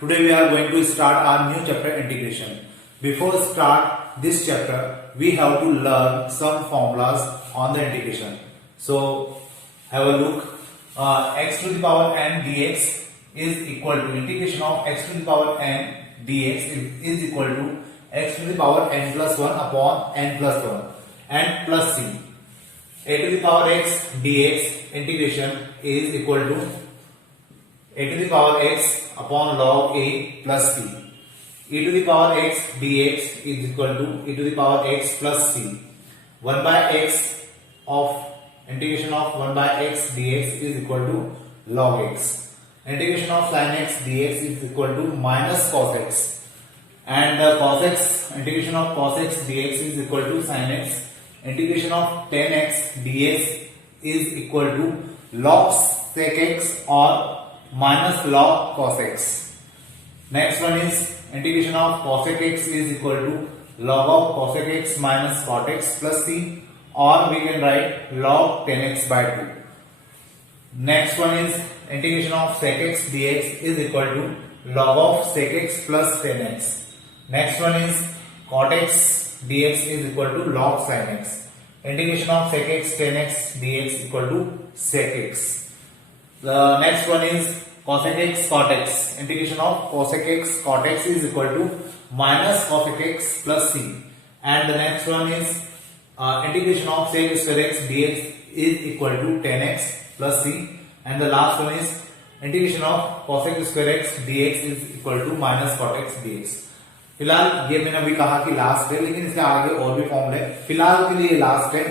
Today we are going to start our new chapter integration. Before start this chapter, we have to learn some formulas on the integration. So have a look. X to the power n dx is equal to integration of x to the power n dx is equal to x to the power n plus 1 upon n plus 1 and plus c. A to the power x dx integration is equal to a to the power x upon log a plus c. E to the power x dx is equal to e to the power x plus c. 1 by x of integration of 1 by x dx is equal to log x. Integration of sin x dx is equal to minus cos x. And cos x, integration of cos x dx is equal to sin x. Integration of tan x dx is equal to log sec x or minus log cos x. Next one is integration of cosec x is equal to log of cosec x minus cot x plus c, or we can write log tan x by 2. Next one is integration of sec x dx is equal to log of sec x plus tan x. Next one is cot x dx is equal to log sin x. Integration of sec x tan x dx equal to sec x. The next one is cosec x cot x. Integration of cosec x cot x is equal to minus cosec x plus c. And the next one is integration of sec square x dx is equal to tan x plus c. And the last one is integration of cosec square x dx is equal to minus cot x dx. फिलहाल ये मैंने अभी कहा कि last है, लेकिन इसके आगे और भी फॉर्मूले फिलहाल के लिए लास्ट है.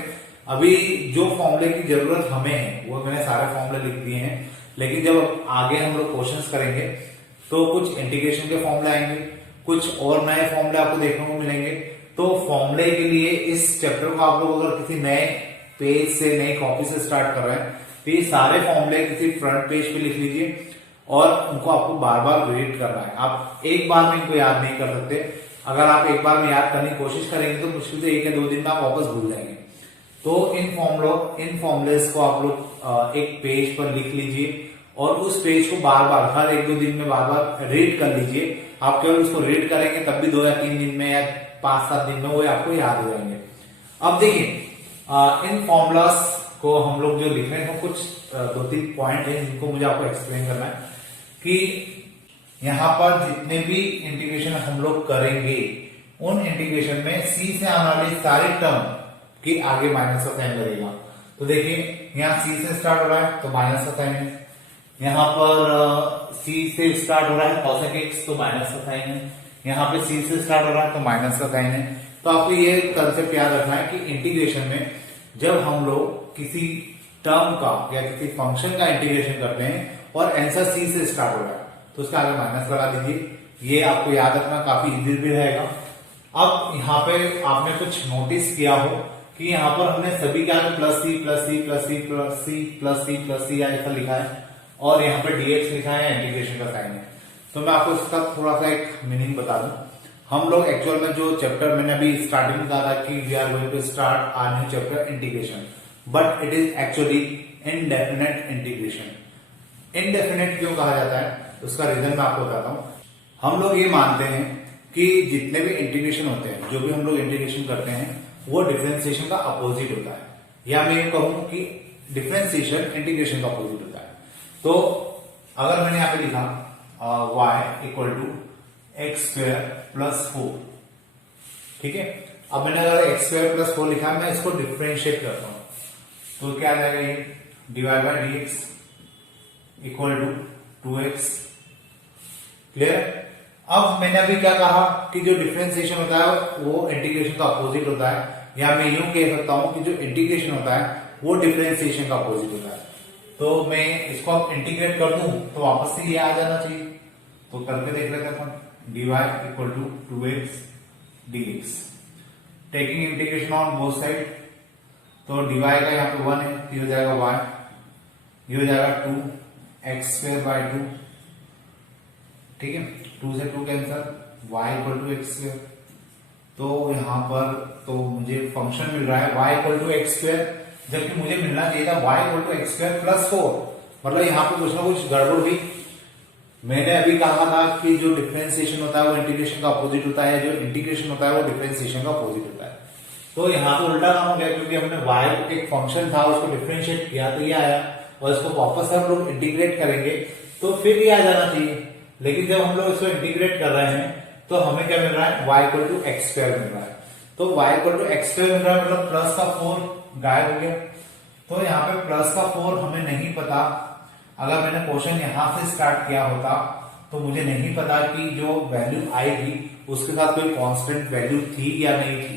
अभी जो फॉर्मूले की जरूरत हमें है वो मैंने सारे फॉर्मूले लिख दिए हैं, लेकिन जब आगे हम लोग क्वेश्चंस करेंगे तो कुछ इंटीग्रेशन के फॉर्मूले आएंगे, कुछ और नए फॉर्मूले आपको देखने को मिलेंगे. तो फॉर्मूले के लिए इस चैप्टर को आप लोग अगर किसी नए पेज से नई कॉपी से स्टार्ट कर रहे हैं तो ये सारे फॉर्मूले किसी फ्रंट पेज पे लिख लीजिए और उनको आपको बार बार रीड करना है. आप एक बार में इनको याद नहीं कर सकते. अगर आप एक बार में याद करने की कोशिश करेंगे तो मुश्किल से 1 या 2 दिन में आप वापस भूल जाएंगे. तो इन फॉर्मूलेस को आप लोग एक पेज पर लिख लीजिए और उस पेज को बार बार हर 1-2 दिन में बार बार रीड कर लीजिए. आप केवल उसको रीड करेंगे तब भी 2 या 3 दिन में या 5-7 दिन में वो आपको याद हो जाएंगे. अब देखिए इन फॉर्मूलास को हम लोग जो लिख रहे हैं कुछ 2-3 पॉइंट है जिनको मुझे आपको एक्सप्लेन करना है कि यहां पर जितने भी इंटीग्रेशन हम लोग करेंगे उन इंटीग्रेशन में सी से आने वाली सारी टर्म के आगे माइनस का साइन लगेगा. तो देखिए यहाँ सी से स्टार्ट हो रहा है तो माइनस का साइन है. यहाँ पर सी से स्टार्ट हो रहा है cosec x तो माइनस का साइन है. यहाँ पे सी से स्टार्ट हो रहा है तो माइनस का साइन है. तो आपको ये कंसेप्ट याद रखना है कि इंटीग्रेशन में जब हम लोग किसी टर्म का या किसी फंक्शन का इंटीग्रेशन करते हैं और आंसर सी से स्टार्ट हो रहा है तो उसके आगे माइनस लगा दीजिए. ये आपको याद रखना काफी इजी भी रहेगा. अब यहाँ पे आपने कुछ नोटिस किया हो कि यहाँ पर हमने सभी के आगे plus C plus C plus C plus C plus C plus C ऐसा लिखा है और यहाँ पे dx लिखा है, इंटीग्रेशन का साइन है. तो मैं आपको इसका थोड़ा सा एक मीनिंग बता दूं. हम लोग एक्चुअल में जो चैप्टर मैंने अभी स्टार्टिंग में कहा था कि we are going to start our new chapter integration, but it is actually indefinite integration. Indefinite क्यों कहा जाता है उसका रीजन मैं आपको बताता हूं. हम लोग ये मानते हैं कि जितने भी इंटीग्रेशन होते हैं, जो भी हम लोग इंटीग्रेशन करते हैं वो डिफरेंशिएशन का अपोजिट होता है, या मैं ये कहूं कि डिफरेंशिएशन इंटीग्रेशन का अपोजिट होता है. तो अगर मैंने यहां पे लिखा y equal to x square plus 4, ठीक है. अब मैंने अगर एक्स स्क्वायर प्लस 4 लिखा मैं इसको डिफरेंशिएट करता हूं तो क्या आ जाएगा ये divide by dx equal to 2x. Clear. अब मैंने अभी क्या कहा कि जो डिफरेंशिएशन होता है वो इंटीग्रेशन का अपोजिट होता है, या मैं यूं कह सकता हूं कि जो इंटीग्रेशन होता है वो डिफरेंशिएशन का अपोजिट होता है. तो मैं इसको अब इंटीग्रेट कर दूं तो वापस से ये आ जाना चाहिए. तो करके देख लेते हैं अपन. dy equal to 2x dx. Taking integration on both side तो dy का यहाँ पे 1 है, ये हो जाएगा y, ये हो जाएगा 2x स्क्वायर बाय 2, ठीक है. 2 से 2 cancel, y equal to x square. तो यहाँ पर तो मुझे फंक्शन मिल रहा है y equal to x square, जबकि मुझे मिलना चाहिए था y equal to x square plus 4. मतलब यहाँ पे कुछ ना कुछ गड़बड़ हुई. मैंने अभी कहा था कि जो डिफरेंशिएशन होता है वो इंटीग्रेशन का अपोजिट होता है, जो इंटीग्रेशन होता है वो डिफरेंशिएशन का अपोजिट होता है। तो यहाँ तो उल्टा काम हो गया, क्योंकि हमने y एक फंक्शन था उसको डिफरेंशिएट किया तो ये आया, और इसको वापस हम लोग इंटीग्रेट करेंगे तो फिर ये आ जाना चाहिए। लेकिन जब हम लोग इसको इंटीग्रेट कर रहे हैं तो हमें क्या मिल रहा है, y equal to x square मिल रहा है। तो y equal to x square मिल रहा है, मतलब प्लस का 4 गायब हो गया। तो यहाँ पे प्लस का 4 हमें नहीं पता। अगर मैंने क्वेश्चन यहां से स्टार्ट किया होता तो मुझे नहीं पता कि जो वैल्यू आएगी उसके साथ कोई कांस्टेंट वैल्यू थी या नहीं थी।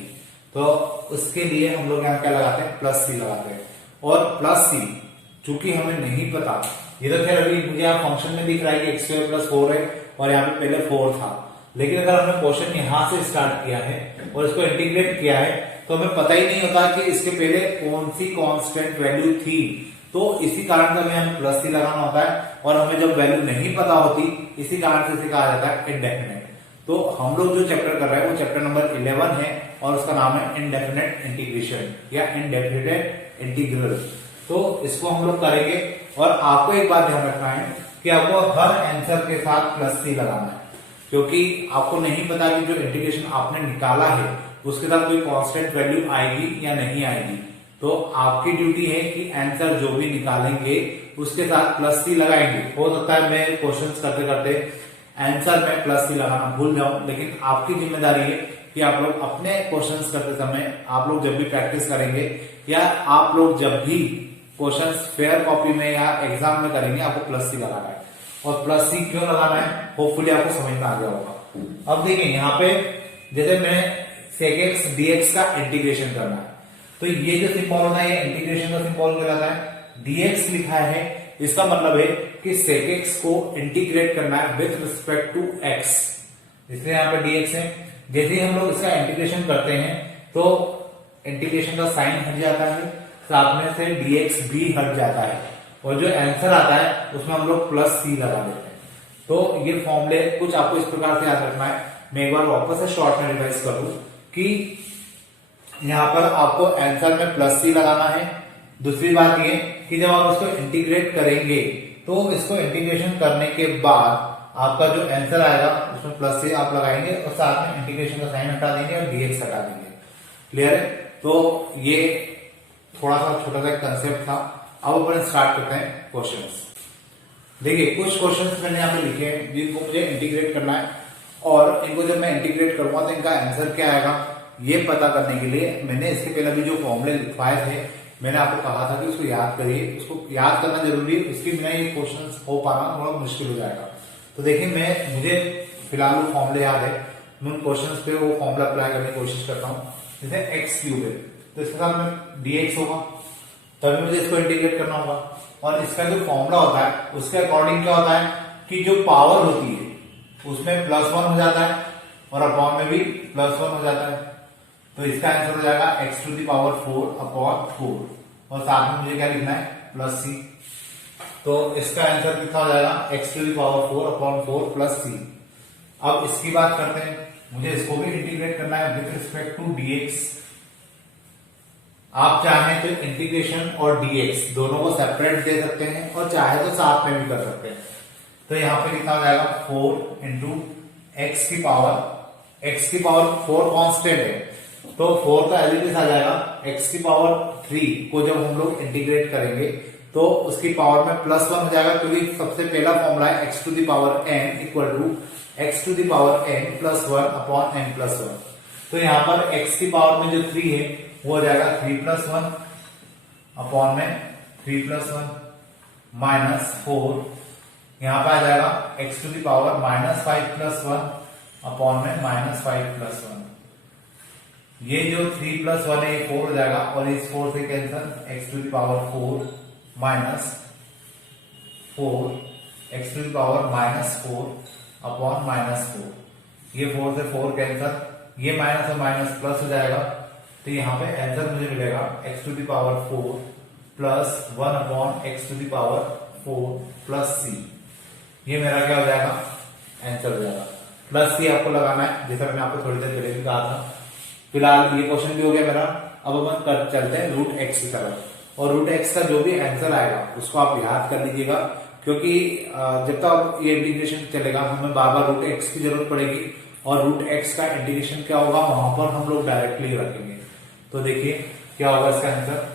तो उसके लिए हम लोग यहाँ क्या लगाते हैं, प्लस सी लगाते हैं। और प्लस सी चूंकि हमें नहीं पता, ये तो खैर अभी मुझे यहाँ फंक्शन में दिख रहा है कि एक्स स्क्वायर प्लस 4 है और यहाँ पे पहले 4 था। लेकिन अगर हमने क्वेश्चन यहां से स्टार्ट किया है और इसको इंटीग्रेट किया है तो हमें पता ही नहीं होता कि इसके पहले कौन सी कांस्टेंट वैल्यू थी। तो इसी कारण से हमें प्लस सी लगाना होता है, और हमें जब वैल्यू नहीं पता होती इसी कारण से इसे कहा जाता है इनडेफिनेट। तो हम लोग जो चैप्टर कर रहे हैं वो चैप्टर नंबर 11 है और उसका नाम है इनडेफिनेट इंटीग्रेशन या इनडेफिनेट इंटीग्रल। तो इसको हम लोग करेंगे, और आपको एक बात ध्यान रखना है कि आपको हर आंसर के साथ प्लस सी लगाना है, क्योंकि आपको नहीं पता कि जो इंटीग्रेशन आपने निकाला है उसके साथ कोई कांस्टेंट वैल्यू आएगी या नहीं आएगी। तो आपकी ड्यूटी है कि आंसर जो भी निकालेंगे उसके साथ प्लस सी लगाएंगे। हो सकता है मैं क्वेश्चंस करते करते आंसर में प्लस सी लगाना भूल जाऊं, लेकिन आपकी जिम्मेदारी है कि आप लोग अपने क्वेश्चंस करते समय, आप लोग जब भी प्रैक्टिस करेंगे या आप लोग जब भी क्वेश्चंस फेयर कॉपी में या एग्जाम में करेंगे, आपको प्लस सी लगाना है। और प्लस सी क्यों लगाना है, होपफुली आपको समझ में आ गया होगा। अब देखिए यहाँ पे जैसे मैं sec x dx का इंटीग्रेशन करना है, तो ये जो सिंबल होता है ये इंटीग्रेशन का सिंबल कहलाता है। dx लिखा है, इसका मतलब है कि sec x को इंटीग्रेट करना है विथ रिस्पेक्ट टू x, इसलिए यहाँ पे dx है। जैसे ही हम लोग इसका इंटीग्रेशन करते हैं तो इंटीग्रेशन का साइन हट जाता है, साथ में से dx भी हट जाता है, और जो आंसर आता है उसमें हम लोग प्लस सी लगा देते हैं। तो ये फॉर्मूले कुछ आपको इस प्रकार से याद रखना है। मैं एक बार वापस से शॉर्ट में रिवाइज कर दूं कि यहाँ पर आपको आंसर में प्लस सी लगाना है। दूसरी बात ये कि जब आप इसको इंटीग्रेट करेंगे तो इसको इंटीग्रेशन करने के बाद आपका जो आंसर आएगा उसमें प्लस सी आप लगाएंगे और साथ में इंटीग्रेशन का साइन हटा देंगे और dx हटा देंगे। क्लियर है? तो ये थोड़ा सा छोटा सा कंसेप्ट था। अब अपन स्टार्ट करते हैं क्वेश्चंस। देखिए कुछ क्वेश्चंस मैंने यहाँ पे लिखे हैं जिनको मुझे इंटीग्रेट करना है, और इनको जब मैं इंटीग्रेट करूंगा तो इनका आंसर क्या आएगा ये पता करने के लिए मैंने इसके पहले भी जो फॉर्मूले लिखवाए थे, मैंने आपको कहा था कि उसको याद करिए। उसको याद करना जरूरी है, उसके बिना ये क्वेश्चंस हो पाना थोड़ा मुश्किल हो जाएगा। तो देखिए मुझे फिलहाल वो फॉर्मूले याद है, मैं उन क्वेश्चंस पे वो फॉर्मूला अप्लाई करने की कोशिश करता हूँ। जैसे एक्स क्यूब है तो इसके साथ में dx होगा, तभी मुझे इसको इंटीग्रेट करना होगा। और इसका जो फॉर्मूला होता है उसके अकॉर्डिंग क्या होता है कि जो पावर होती है उसमें प्लस 1 हो जाता है और अपॉन में भी प्लस 1 हो जाता है। तो इसका आंसर हो जाएगा x to the power 4 upon 4, और साथ में मुझे क्या लिखना है प्लस सी। तो इसका आंसर कितना हो जाएगा x to the power 4 upon 4 plus C. अब इसकी बात करते हैं, मुझे इसको भी इंटीग्रेट करना है विथ रिस्पेक्ट टू dx। आप चाहें तो इंटीग्रेशन और dx दोनों को सेपरेट दे सकते हैं और चाहे तो साथ में भी कर सकते हैं। तो यहाँ पे कितना हो जाएगा 4 इंटू एक्स की पावर 4 कांस्टेंट है, तो 4 का एलिमेंट आ जाएगा। x की पावर 3 को जब हम लोग इंटीग्रेट करेंगे तो उसकी पावर में प्लस 1 हो जाएगा, क्योंकि सबसे पहला फॉर्मूला है x to the power n equal to x to the power n plus 1 upon n plus 1। तो यहाँ पर x की पावर में जो 3 है वो हो जाएगा 3 प्लस 1 अपॉन में 3 प्लस 1 माइनस 4, यहाँ पे आ जाएगा x to the power minus 5 plus 1 upon में माइनस 5 प्लस 1। ये जो 3 प्लस 1 है ये 4 हो जाएगा, और इस 4 से cancel x to the power 4 minus 4 x to the power minus 4 upon minus 4। ये 4 से 4 कैंसिल, ये माइनस और माइनस प्लस हो जाएगा। तो यहाँ पे आंसर मुझे मिलेगा x to the power 4 plus 1 upon x to the power 4 plus c। ये मेरा क्या हो जाएगा आंसर हो जाएगा। प्लस सी आपको लगाना है, जैसा मैंने आपको थोड़ी देर पहले भी कहा था। फिलहाल ये क्वेश्चन भी हो गया मेरा। अब अपन कर चलते हैं रूट एक्स की तरफ, और रूट एक्स का जो भी आंसर आएगा उसको आप याद कर लीजिएगा। क्योंकि जब तक ये इंटीग्रेशन चलेगा हमें बार बार रूट एक्स की जरूरत पड़ेगी, और रूट एक्स का इंटीग्रेशन क्या होगा वहां पर हम लोग डायरेक्टली रखेंगे। तो देखिए क्या होगा इसका आंसर,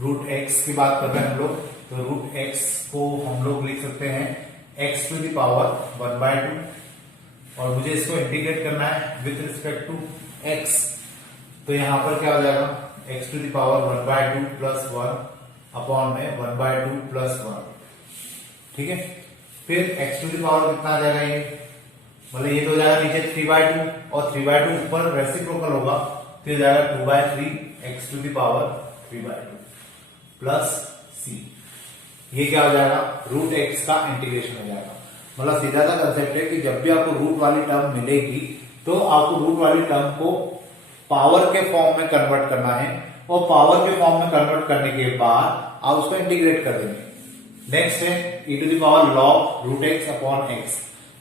रूट एक्स की बात करते हैं हम लोग, तो रूट एक्स को हम लोग लिख सकते हैं एक्स टू द पावर 1/2, और मुझे इसको इंटीग्रेट करना है विथ रिस्पेक्ट टू एक्स, तो यहां पर क्या हो जाएगा x to the power 1/2 plus 1 upon में 1/2 प्लस 1, ठीक है। फिर एक्स टू द पावर कितना आ जाएगा, ये मतलब ये तो हो जाएगा नीचे 3/2, और 3/2 ऊपर रेसिप्रोकल होगा तो हो जाएगा 2/3 x to the power 3/2 plus C. ये क्या हो जाएगा, रूट एक्स का इंटीग्रेशन हो जाएगा। मतलब सीधा सा कंसेप्ट है कि जब भी आपको रूट वाली टर्म मिलेगी तो आपको रूट वाली टर्म को पावर के फॉर्म में कन्वर्ट करना है, और पावर के फॉर्म में कन्वर्ट करने के बाद आप उसको इंटीग्रेट कर देंगे। नेक्स्ट है e to the power log root x upon x.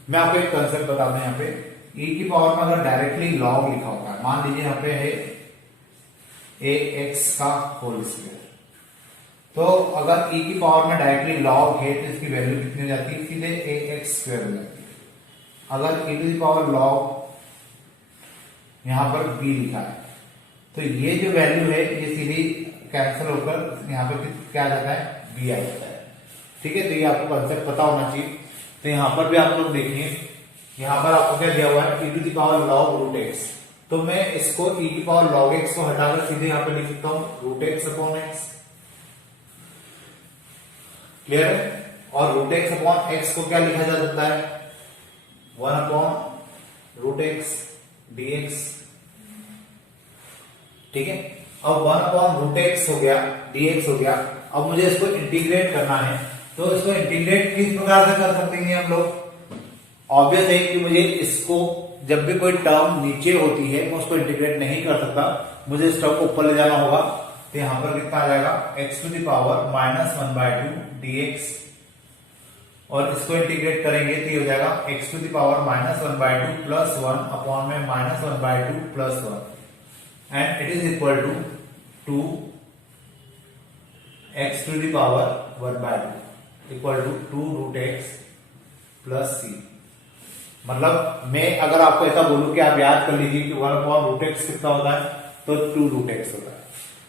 मैं आपको एक कंसेप्ट बता दूं, यहाँ पे e की पावर में अगर डायरेक्टली log लिखा होता है, मान लीजिए यहाँ पे है ax का होल स्क्वायर, तो अगर e की पावर में डायरेक्टली log है तो इसकी वैल्यू कितनी हो जाती है, सीधे ax स्क्वायर हो जाती है। अगर e to the power log यहां पर b लिखा है तो ये जो वैल्यू है ये सीधी कैंसिल होकर यहाँ पे क्या आ जाता है, b आ जाता है, ठीक है। तो ये आपको कंसेप्ट पता होना चाहिए। तो यहाँ पर भी आप लोग देखिए, यहाँ पर आपको क्या दिया हुआ है e to the power log root x, तो मैं इसको e की पावर log x को हटाकर सीधे यहाँ पे लिख सकता हूँ root x upon x, clear है। और रूट एक्स अपॉन एक्स को क्या लिखा जा सकता है, 1 अपॉन रूट एक्स dx, ठीक है। अब 1 अपॉन रूट एक्स हो गया, dx हो गया। अब मुझे इसको इंटीग्रेट करना है, तो इसको इंटीग्रेट किस प्रकार से कर सकते हैं हम लोग, ऑब्वियस है कि मुझे इसको जब भी कोई टर्म नीचे होती है मैं उसको इंटीग्रेट नहीं कर सकता, मुझे इस टर्म को ऊपर ले जाना होगा। तो यहां पर कितना आ जाएगा x to the power -1/2 dx, और इसको इंटीग्रेट करेंगे तो ये हो जाएगा x to the power -1/2 plus 1 upon में -1/2 plus 1, and it is equal to 2 x to the power 1/2 equal to 2 root x plus C. मतलब मैं अगर आपको ऐसा बोलूं कि आप याद कर लीजिए कि 1 अपॉन रूट एक्स कितना होता है, तो 2 रूट एक्स होता है,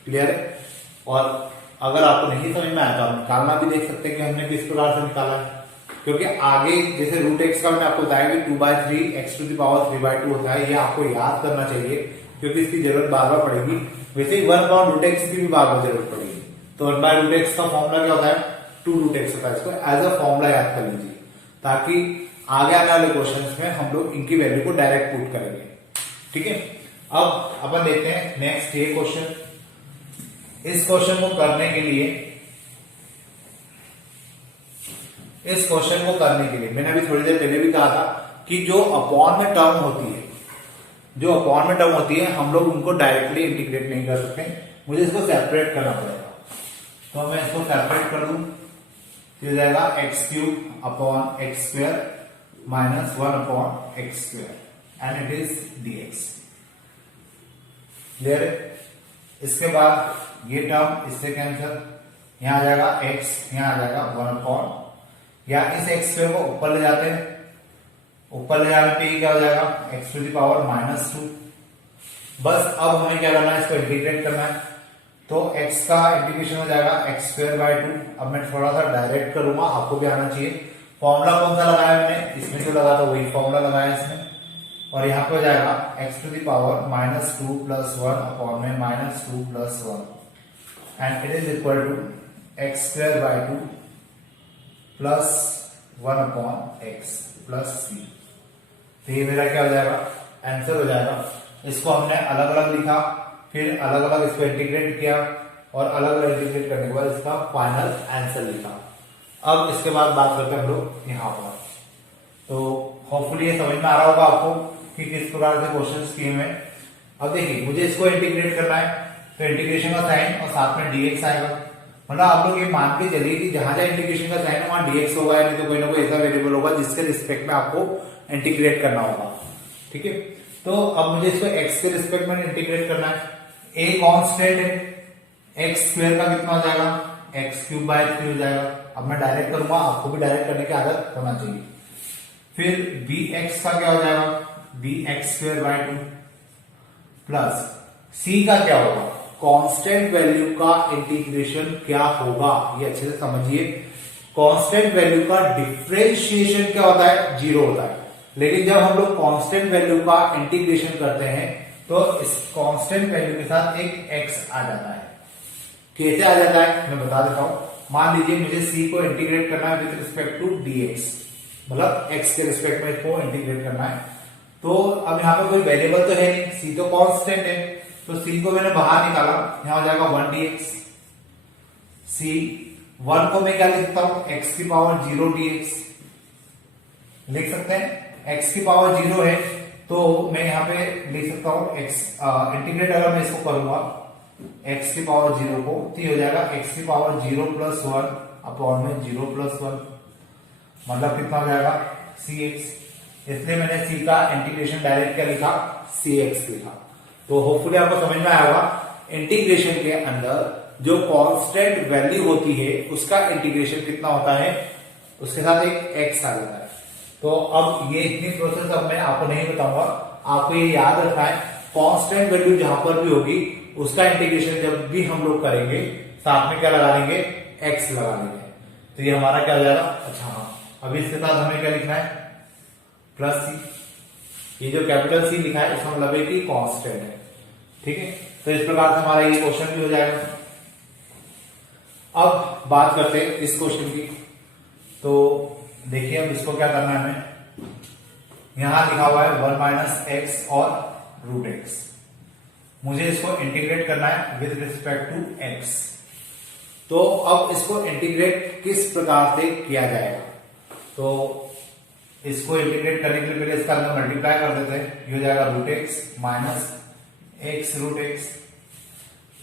क्लियर है। और अगर आपको नहीं समझ में आया तो आप निकालना भी देख सकते हैं कि हमने किस प्रकार से निकाला है, क्योंकि आगे जैसे रूट एक्स का मैंने आपको बताया कि 2/3 एक्स टू द पावर 3/2 होता है, ये आपको याद करना चाहिए क्योंकि इसकी जरूरत बार बार पड़ेगी। वैसे ही 1 अपॉन रूट एक्स की भी बार बार जरूरत पड़ेगी, तो 1 रूट एक्स का फॉर्मूला क्या होता है, 2 रूट एक्स होता है। इसको एज अ फॉर्मूला याद कर लीजिए ताकि आगे आने वाले क्वेश्चंस में हम लोग इनकी वैल्यू को डायरेक्ट पुट करेंगे, ठीक है। अब अपन देखते हैं नेक्स्ट ये क्वेश्चन। इस क्वेश्चन को करने के लिए मैंने अभी थोड़ी देर पहले भी कहा था कि जो अपॉन में टर्म होती है हम लोग उनको डायरेक्टली इंटीग्रेट नहीं कर सकते, मुझे इसको सेपरेट करना पड़ेगा। तो मैं इसको सेपरेट कर दूं तो हो जाएगा x³ upon x² minus 1 upon x² and it is dx, clear है। इसके बाद ये टर्म इससे कैंसिल, यहां आ जाएगा x, यहां आ जाएगा 1 अपॉन, या इस x² को ऊपर ले जाते हैं, ऊपर ले जाने पे क्या हो जाएगा x टू द पावर -2। बस अब हमें क्या करना है, इसको इंटीग्रेट करना है, तो x का इंटीग्रेशन हो जाएगा x²/2। अब मैं थोड़ा सा डायरेक्ट करूंगा, आपको भी आना चाहिए। फॉर्मूला कौन सा लगाया मैंने, इसमें जो लगा था वही फॉर्मूला लगाया इसमें, और यहाँ पे हो जाएगा x to the power -2 plus 1 upon में -2 plus 1 and it is equal to x²/2 plus 1 upon x plus C. तो ये मेरा क्या हो जाएगा, आंसर हो जाएगा। इसको हमने अलग अलग लिखा, फिर अलग अलग इसको इंटीग्रेट किया, और अलग अलग इंटीग्रेट करने के बाद इसका फाइनल आंसर लिखा। अब इसके बाद बात करते हैं हम लोग यहाँ पर। तो होपफुली ये समझ में आ रहा होगा आपको कि किस प्रकार से क्वेश्चंस किए हुए। अब देखिए मुझे इसको इंटीग्रेट करना है, तो इंटीग्रेशन का साइन और साथ में dx आएगा। मतलब आप लोग ये मान के चलिए कि जहां जहां इंटीग्रेशन का साइन है वहां dx होगा, नहीं तो कोई ना कोई ऐसा वेरिएबल होगा जिसके रिस्पेक्ट में आपको इंटीग्रेट करना होगा, ठीक है। तो अब मुझे इसको x के रिस्पेक्ट में इंटीग्रेट करना है। a कांस्टेंट है, x² का कितना हो जाएगा एक्स क्यूब बाय 3 हो जाएगा। अब मैं डायरेक्ट करूंगा, आपको भी डायरेक्ट करने की आदत होना चाहिए। फिर बी एक्स का क्या हो जाएगा, B x square by 2 plus C का क्या होगा, कांस्टेंट वैल्यू का इंटीग्रेशन क्या होगा, ये अच्छे से समझिए। कांस्टेंट वैल्यू का डिफरेंशिएशन क्या होता है, 0 होता है। लेकिन जब हम लोग कांस्टेंट वैल्यू का इंटीग्रेशन करते हैं तो इस कांस्टेंट वैल्यू के साथ एक x आ जाता है। कैसे आ जाता है मैं बता देता हूं। मान लीजिए मुझे c को इंटीग्रेट करना है विद रिस्पेक्ट टू dx, मतलब x के रिस्पेक्ट में इसको इंटीग्रेट करना है। तो अब यहाँ पे कोई वेरिएबल तो है नहीं, c तो कांस्टेंट है, तो c को मैंने बाहर निकाला, यहाँ हो जाएगा 1 dx। c 1 को मैं क्या लिख सकता हूं, x की पावर 0 dx लिख सकते हैं। x की पावर 0 है तो मैं यहाँ पे लिख सकता हूं x इंटीग्रेट अगर मैं इसको करूंगा x की पावर 0 को, तो ये हो जाएगा x की पावर 0 प्लस 1 अपॉन में 0 प्लस 1, मतलब कितना हो जाएगा cx। इसलिए मैंने c का इंटीग्रेशन डायरेक्ट क्या लिखा, cx लिखा। तो होपफुली आपको समझ में आया होगा, इंटीग्रेशन के अंदर जो कांस्टेंट वैल्यू होती है उसका इंटीग्रेशन कितना होता है, उसके साथ एक x आ जाता है। तो अब ये इतनी प्रोसेस अब मैं आपको नहीं बताऊंगा, आपको ये याद रखना है, कांस्टेंट वैल्यू जहां पर भी होगी उसका इंटीग्रेशन जब भी हम लोग करेंगे साथ में क्या लगा लेंगे, x लगा लेंगे। तो ये हमारा क्या हो जाएगा, अच्छा हाँ, अभी इसके साथ हमें क्या लिखना है, प्लस सी। ये जो कैपिटल सी लिखा है इसका मतलब है कि कांस्टेंट है, ठीक है। तो इस प्रकार से हमारा ये क्वेश्चन भी हो जाएगा। अब बात करते हैं इस क्वेश्चन की। तो देखिए अब इसको क्या करना है, हमें यहां लिखा हुआ है 1 माइनस एक्स और रूट एक्स, मुझे इसको इंटीग्रेट करना है विद रिस्पेक्ट टू एक्स। तो अब इसको इंटीग्रेट किस प्रकार से किया जाएगा, तो इसको इंटीग्रेट करने के लिए पहले इसका अंदर मल्टीप्लाई कर देते हैं, ये हो जाएगा root x minus x root x.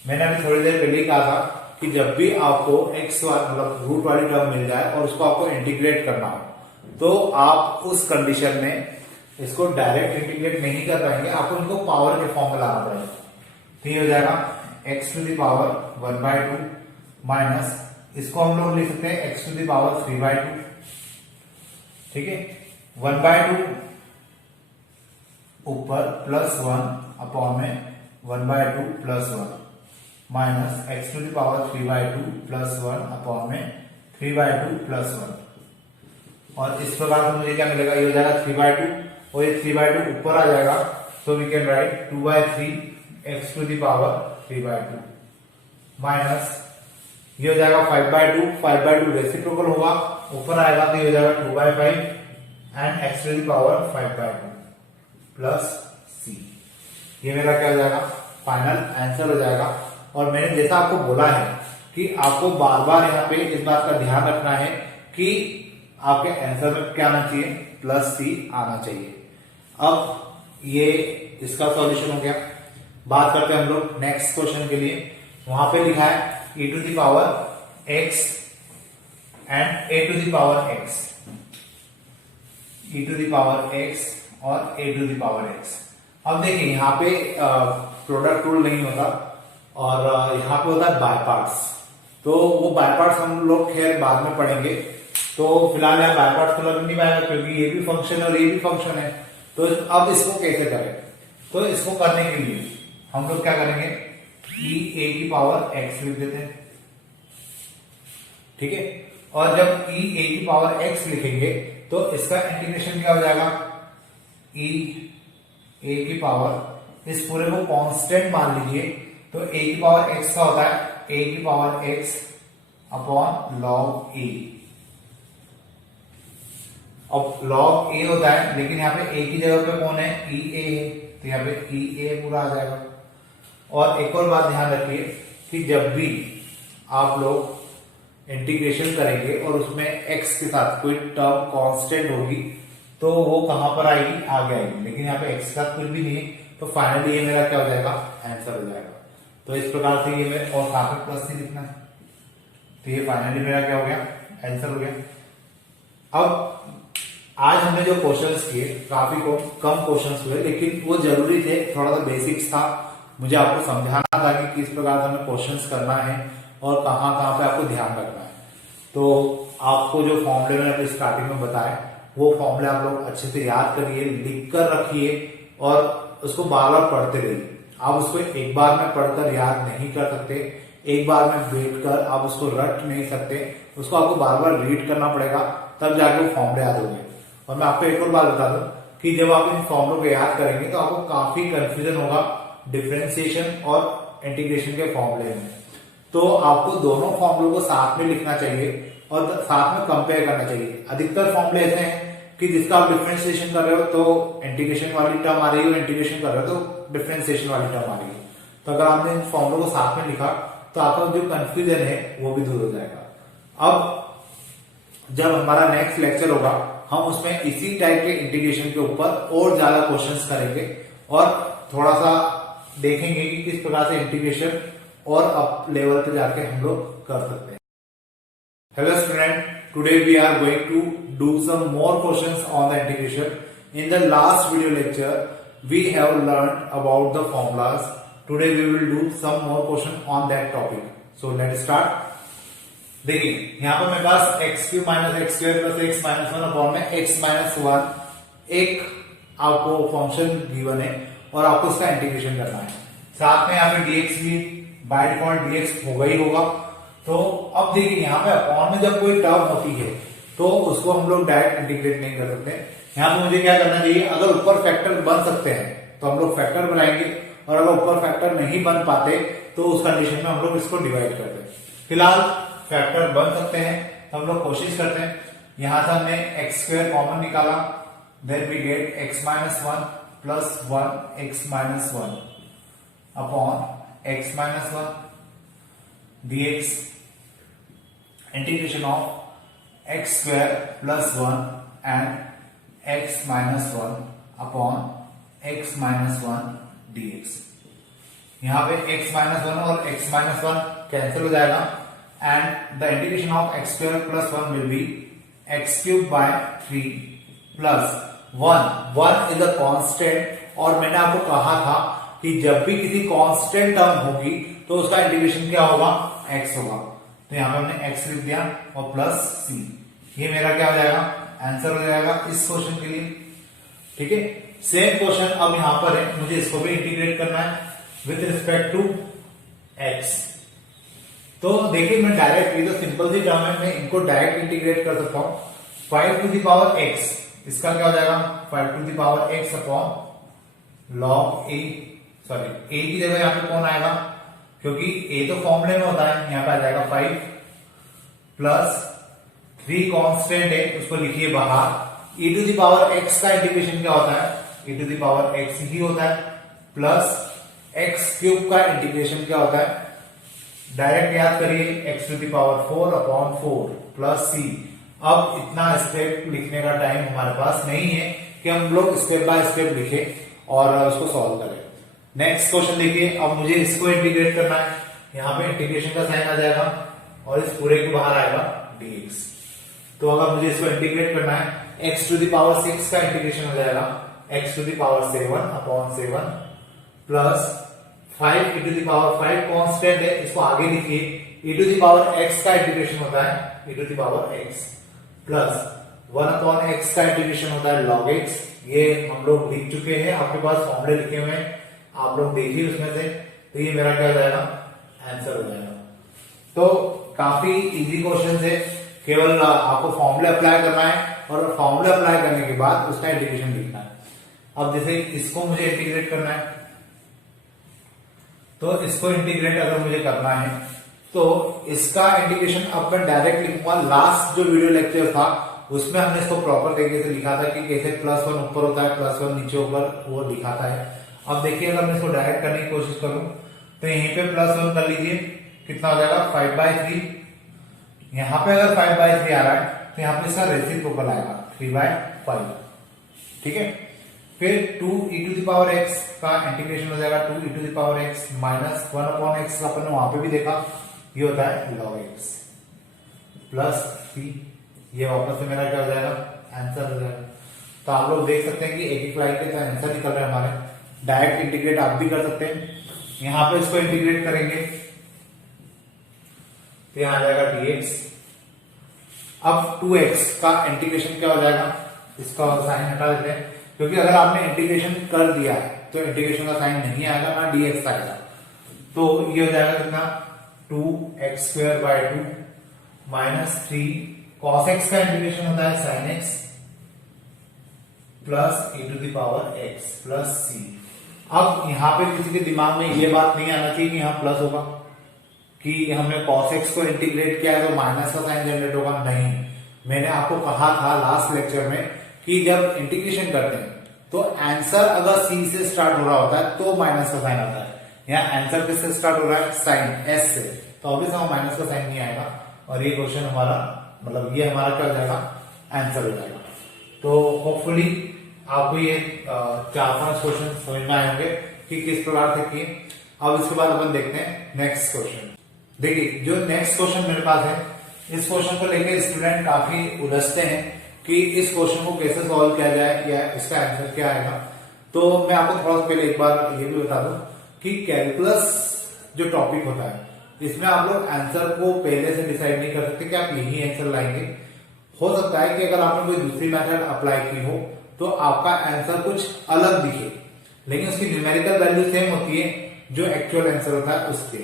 मैंने अभी थोड़ी देर पहले ही कहा था कि जब भी आपको x मतलब रूट वाली टर्म मिल जाए और उसको आपको इंटीग्रेट करना हो, तो आप उस कंडीशन में इसको डायरेक्ट इंटीग्रेट नहीं कर पाएंगे, आपको इनको पावर के फॉर्म में लाना पड़ेगा। तो ये हो जाएगा x to the power 1/2 minus, इसको हम लोग लिख सकते हैं x टू द पावर 3/2, ठीक है। 1/2 ऊपर प्लस 1 अपॉन में 1/2 plus 1 minus x to the power 3/2 plus 1 upon में 3/2 प्लस 1। और इस प्रकार से मुझे क्या मिलेगा, ये हो जाएगा 3/2 और ये 3/2 ऊपर आ जाएगा, तो we can write 2/3 x to the power 3/2 minus ये हो जाएगा 5/2 रेसिप्रोकल होगा, ऊपर आएगा तो ये हो जाएगा 2/5 and x to the power 5/2 plus C. ये मेरा क्या हो जाएगा, फाइनल आंसर हो जाएगा। और मैंने जैसा आपको बोला है कि आपको बार बार यहाँ पे इस बात का ध्यान रखना है कि आपके आंसर में क्या आना चाहिए, प्लस सी आना चाहिए। अब ये इसका सॉल्यूशन हो गया। बात करते हैं हम लोग नेक्स्ट क्वेश्चन के लिए। वहां पे लिखा है e to the power x and a to the power x, e to the power x और a to the power x। अब देखिए यहाँ पे प्रोडक्ट रूल नहीं होता और यहाँ पे होता है बाय पार्ट्स, तो वो बाय पार्ट्स हम लोग खैर बाद में पढ़ेंगे। तो फिलहाल यहाँ बाय पार्ट्स तो लग नहीं पाएगा क्योंकि ये भी फंक्शन है और ये भी फंक्शन है। तो अब इसको कैसे करें, तो इसको करने के लिए हम लोग क्या करेंगे, e a की पावर x लिख देते हैं, ठीक है। और जब e a की पावर x लिखेंगे तो इसका इंटीग्रेशन क्या हो जाएगा, e a की पावर, इस पूरे को कांस्टेंट मान लीजिए, तो a की पावर x का होता है a की power x upon log a। अब log a होता है, लेकिन यहाँ पे a की जगह पे कौन है, e a है, तो यहाँ पे e a पूरा आ जाएगा। और एक और बात ध्यान रखिए कि जब भी आप लोग इंटीग्रेशन करेंगे और उसमें x के साथ कोई टर्म कांस्टेंट होगी तो वो कहां पर आएगी, आगे आएगी, लेकिन यहाँ पे x के साथ कुछ भी नहीं है, तो फाइनली ये मेरा क्या हो जाएगा, आंसर हो जाएगा। तो इस प्रकार से ये मेरे और साथ में प्लस सी लिखना है, तो ये फाइनली मेरा क्या हो गया, आंसर हो गया। अब आज हमने जो क्वेश्चंस किए काफी कम क्वेश्चंस हुए, लेकिन वो जरूरी थे, थोड़ा सा बेसिक्स था, मुझे आपको समझाना था कि किस प्रकार से हमें क्वेश्चंस करना है और कहाँ कहाँ पे आपको ध्यान रखना है। तो आपको जो फॉर्मूले मैंने अभी स्टार्टिंग में बताया वो फॉर्मूले आप लोग अच्छे से याद करिए, लिख कर रखिए और उसको बार बार पढ़ते रहिए। आप उसको एक बार में पढ़कर याद नहीं कर सकते, एक बार में बैठ कर आप उसको रट नहीं सकते, उसको आपको बार बार रीड करना पड़ेगा, तब जाके वो फॉर्मूले याद होंगे। और मैं आपको एक और बात बता दूं कि जब आप इन फॉर्मूलों को याद करेंगे तो आपको काफी कंफ्यूजन होगा डिफरेंशिएशन और इंटीग्रेशन के फॉर्मूले में। तो आपको दोनों फॉर्मूलों को साथ में लिखना चाहिए और साथ में कंपेयर करना चाहिए। अधिकतर फॉर्मूले ऐसे हैं कि जिसका आप डिफरेंशिएशन कर रहे हो तो इंटीग्रेशन वाली टर्म आ रही है और इंटीग्रेशन कर रहे हो तो डिफरेंशिएशन वाली टर्म आ रही है। तो अगर आपने इन फॉर्मूलों को साथ में लिखा तो आपका जो कंफ्यूजन है वो भी दूर हो जाएगा। अब जब हमारा नेक्स्ट लेक्चर होगा हम उसमें इसी टाइप के इंटीग्रेशन के ऊपर और ज्यादा क्वेश्चंस करेंगे और थोड़ा सा देखेंगे कि किस प्रकार से इंटीग्रेशन और अप लेवल पे जाके हम लोग कर सकते हैं। Hello student, today we are going to do some more questions on the integration. In the last video lecture, we have learned about the formulas. Today we will do some more questions on that topic. So let's start. देखिए यहाँ पर मेरे पास x cube minus x square plus x minus one upon में x minus one एक आपको function given है और आपको इसका इंटीग्रेशन करना है। साथ में यहाँ पे dx भी बाय डिफॉल्ट dx होगा ही होगा। तो अब देखिए यहाँ पे अपॉन में जब कोई टर्म होती है तो उसको हम लोग डायरेक्ट इंटीग्रेट नहीं कर सकते। यहाँ पे मुझे क्या करना चाहिए, अगर ऊपर फैक्टर बन सकते हैं तो हम लोग फैक्टर बनाएंगे और अगर ऊपर फैक्टर नहीं बन पाते तो उस कंडीशन में हम लोग इसको डिवाइड करते हैं। फिलहाल फैक्टर बन सकते हैं तो हम लोग कोशिश करते हैं। यहां से हमने एक्स स्क्वायर कॉमन निकाला, then we get x minus one plus one x minus one upon x minus one dx integration of x square plus 1 and x minus 1 upon x minus 1 dx। यहां पे x minus 1 और x minus 1 cancel हो जाएगा and the integration of x square plus 1 will be x cube by 3 plus 1 is a constant। और मैंने आपको कहा था कि जब भी किसी कांस्टेंट टर्म होगी तो उसका इंटीग्रेशन क्या होगा, x होगा। तो यहां पे हमने x लिख दिया और प्लस c, ये मेरा क्या हो जाएगा, आंसर हो जाएगा इस क्वेश्चन के लिए। ठीक है, सेम क्वेश्चन अब यहां पर है, मुझे इसको भी इंटीग्रेट करना है विथ रिस्पेक्ट टू x। तो देखिए मैं डायरेक्ट, ये तो सिंपल सी टर्म है, मैं इनको डायरेक्ट इंटीग्रेट कर सकता हूं। 5 टू द पावर x, इसका क्या हो जाएगा 5 to the power x upon log a, sorry a की जगह यहां पे कौन आएगा, क्योंकि a तो फॉर्मूले में होता है, यहां पे आ जाएगा 5 प्लस 3 कांस्टेंट है उसको लिखिए बाहर। e to the power x का इंटीग्रेशन क्या होता है, e to the power x ही होता है, प्लस x क्यूब का इंटीग्रेशन क्या होता है, डायरेक्ट याद करिए x to the power 4 upon 4 plus c। अब इतना स्टेप लिखने का टाइम हमारे पास नहीं है कि हम लोग स्टेप बाय स्टेप लिखे और उसको सॉल्व करें। नेक्स्ट क्वेश्चन देखिए, अब मुझे इसको इंटीग्रेट करना है, यहाँ पे इंटीग्रेशन का साइन आ जाएगा और इस पूरे के बाहर आएगा dx। तो अगर मुझे इसको इंटीग्रेट करना है, x टू द पावर 6 का इंटीग्रेशन हो जाएगा x टू द पावर 7 अपॉन 7 plus 5 e to the power 5 constant है, इसको आगे लिखिए, e to the power x का इंटीग्रेशन होता है e to the power x plus 1 upon x का इंटीग्रेशन होता है log x। ये हम लोग लिख चुके हैं, आपके पास फॉर्मूले लिखे हुए हैं, आप लोग देखिए उसमें से। तो ये मेरा क्या हो जाएगा, आंसर हो जाएगा। तो काफी इजी क्वेश्चन है, केवल आपको फॉर्मूला अप्लाई करना है और फॉर्मूला अप्लाई करने के बाद उसका इंटीग्रेशन लिखना है। अब जैसे इसको मुझे इंटीग्रेट करना है, तो इसको इंटीग्रेट अगर मुझे करना है तो इसका इंटीग्रेशन अब मैं डायरेक्ट लिखूंगा। लास्ट जो वीडियो लेक्चर था उसमें हमने इसको प्रॉपर तरीके से लिखा था कि कैसे प्लस 1 ऊपर होता है, प्लस 1 नीचे ऊपर, वो दिखाता है। अब देखिए अगर मैं इसको डायरेक्ट करने की कोशिश करूं तो यहीं पे प्लस 1 कर लीजिए, कितना हो जाएगा 5/3। यहां पे अगर 5/3 आ रहा है तो यहां पे इसका रेसिप्रोकल आएगा 3/5। ठीक है, फिर 2 e to the power x का इंटीग्रेशन हो जाएगा 2 e to the power x minus 1 upon x, अपन ने वहां पे भी देखा, ये होता है log x प्लस 3। ये वापस से मेरा क्या हो जाएगा, आंसर हो जाएगा। तो आप लोग देख सकते हैं कि एक एक लाइन के तो आंसर निकल रहे हैं हमारे। डायरेक्ट इंटीग्रेट आप भी कर सकते हैं, यहां पे इसको इंटीग्रेट करेंगे तो यहाँ आ जाएगा dx। अब 2x का इंटीग्रेशन क्या हो जाएगा, इसका साइन हटा देते हैं, क्योंकि अगर आपने इंटीग्रेशन कर दिया है तो इंटीग्रेशन का साइन नहीं आएगा, ना dx आएगा। तो ये हो जाएगा कितना, 2x² 2 माइनस 3 cos x का इंटीग्रेशन होता है sin x plus e⁻x plus c। अब यहाँ पे किसी के दिमाग में ये बात नहीं आना चाहिए कि यहाँ प्लस होगा, कि हमने cos x को इंटीग्रेट किया है तो माइनस का साइन जनरेट होगा। नहीं, मैंने आपको कहा था लास्ट लेक्चर में कि जब इंटीग्रेशन करते हैं तो आंसर अगर c से स्टार्ट हो रहा होता है तो माइनस का साइन आता है। यहाँ आंसर किससे स्टार्ट हो रहा है, साइन s से, तो ऑब्वियसली माइनस का साइन नहीं आएगा और ये क्वेश्चन हमारा मतलब ये हमारा क्या हो जाएगा, आंसर हो जाएगा। तो होपफुली आपको ये 4-5 क्वेश्चन समझ में आए होंगे कि किस प्रकार से किए। अब इसके बाद अपन देखते हैं नेक्स्ट क्वेश्चन। देखिए जो नेक्स्ट क्वेश्चन मेरे पास है, इस क्वेश्चन को लेकर स्टूडेंट काफी उलझते हैं कि इस क्वेश्चन को कैसे सॉल्व किया जाए या इसका आंसर क्या आएगा। तो मैं आपको थोड़ा सा पहले एक बार ये भी बता दूं कि कैलकुलस जो टॉपिक होता है इसमें आप लोग आंसर को पहले से डिसाइड नहीं कर सकते कि आप यही आंसर लाएंगे। हो सकता है कि अगर आपने कोई दूसरी मेथड अप्लाई की हो तो आपका आंसर कुछ अलग दिखे, लेकिन उसकी न्यूमेरिकल वैल्यू सेम होती है जो एक्चुअल आंसर होता है उसके।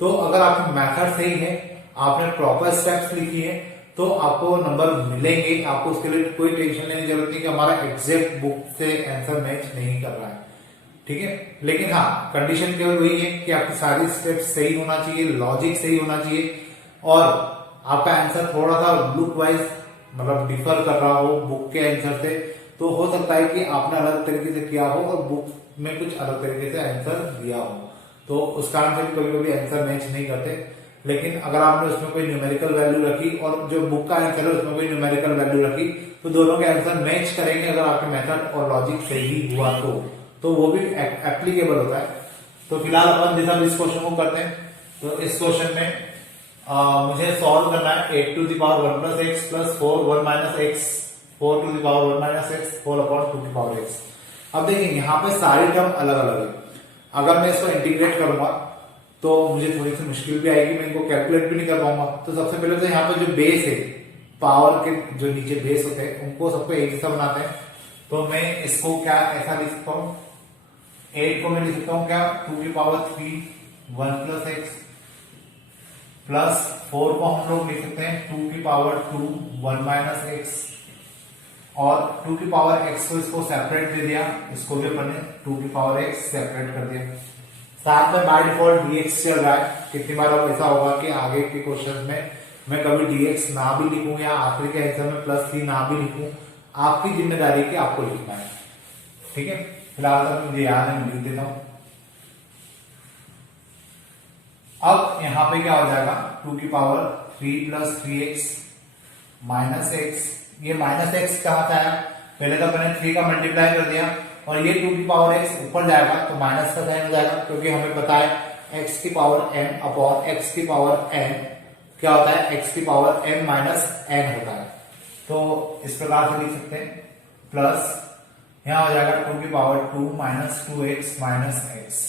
तो अगर आपकी मेथड सही है, आपने प्रॉपर स्टेप्स लिखी है, तो आपको नंबर मिलेंगे। आपको उसके लिए कोई टेंशन लेने की जरूरत नहीं कि हमारा एग्जैक्ट बुक से आंसर मैच नहीं कर रहा है, ठीक है। लेकिन हाँ, कंडीशन केवल वही है कि आपकी सारी स्टेप्स सही होना चाहिए, लॉजिक सही होना चाहिए और आपका आंसर थोड़ा सा लुक वाइज मतलब डिफर कर रहा हो बुक के आंसर से। तो हो सकता है कि आपने अलग तरीके से किया हो और बुक में कुछ अलग तरीके से आंसर दिया हो, तो उस कारण से भी कभी कभी आंसर मैच नहीं करते। लेकिन अगर आपने उसमें कोई न्यूमेरिकल वैल्यू रखी और जो बुक का आंसर है उसमें कोई न्यूमेरिकल वैल्यू रखी तो दोनों के आंसर मैच करेंगे अगर आपके मेथड और लॉजिक सही हुआ तो वो भी एप्लीकेबल होता है। तो फिलहाल अपन जैसा इस क्वेश्चन को करते हैं, तो इस क्वेश्चन में मुझे सॉल्व करना है 8 to the power 1 plus x plus 4 1 minus x 4 to the power 1 minus x whole upon 2 to the power x। अब देखिए यहाँ पे सारी टर्म अलग अलग है। अगर मैं इसको इंटीग्रेट करूंगा तो मुझे थोड़ी सी मुश्किल भी आएगी, मैं इनको कैलकुलेट भी नहीं कर पाऊंगा। तो सबसे पहले तो यहाँ पे जो बेस है, पावर के जो नीचे बेस होते हैं उनको सबको एक जैसा बनाते हैं। तो मैं इसको क्या ऐसा लिख सकता हूँ, 8 को मैं लिख सकता हूँ क्या 2 की पावर 3 1 plus x प्लस 4 को हम लोग लिख सकते हैं 2 की पावर 2 1 minus x और 2 की पावर x को इसको सेपरेट दे दिया, इसको भी अपन ने 2 की पावर x सेपरेट कर दिया। साथ में बाय डिफॉल्ट dx चल रहा है। कितनी बार अब ऐसा होगा कि आगे के क्वेश्चन में मैं कभी dx ना भी लिखूं या आखिरी के आंसर में +3 ना भी लिखूं, आपकी जिम्मेदारी है कि आपको लिखना है, ठीक है। फिलहाल तक मुझे याद है, लिख देता हूं। अब यहां पे क्या हो जाएगा 2 की power 3 plus 3x minus x, ये माइनस x कहां से आया, पहले तो मैंने 3 का मल्टीप्लाई कर दिया और ये 2 की पावर x ऊपर जाएगा तो माइनस का साइन हो जाएगा, क्योंकि हमें पता है x की पावर m अपॉन x की पावर n क्या होता है, x की पावर m माइनस n होता है। तो इस प्रकार से लिख सकते हैं प्लस यहां हो जाएगा 2 की power 2 minus 2x minus x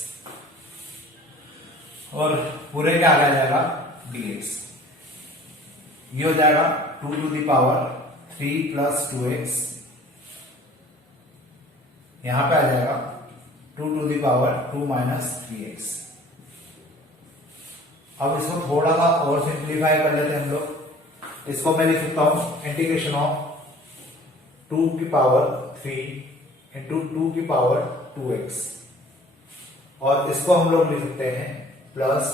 और पूरे के आगे आ जाएगा dx। ये हो जाएगा 2 to the power 3 plus 2x, यहां पे आ जाएगा 2 to the power 2 minus 3x। अब इसको थोड़ा सा और सिंप्लीफाई कर लेते हैं हम लोग। इसको मैं लिख सकता हूं इंटीग्रेशन ऑफ 2 की पावर 3 इंटू 2 की पावर 2x और इसको हम लोग लिख सकते हैं प्लस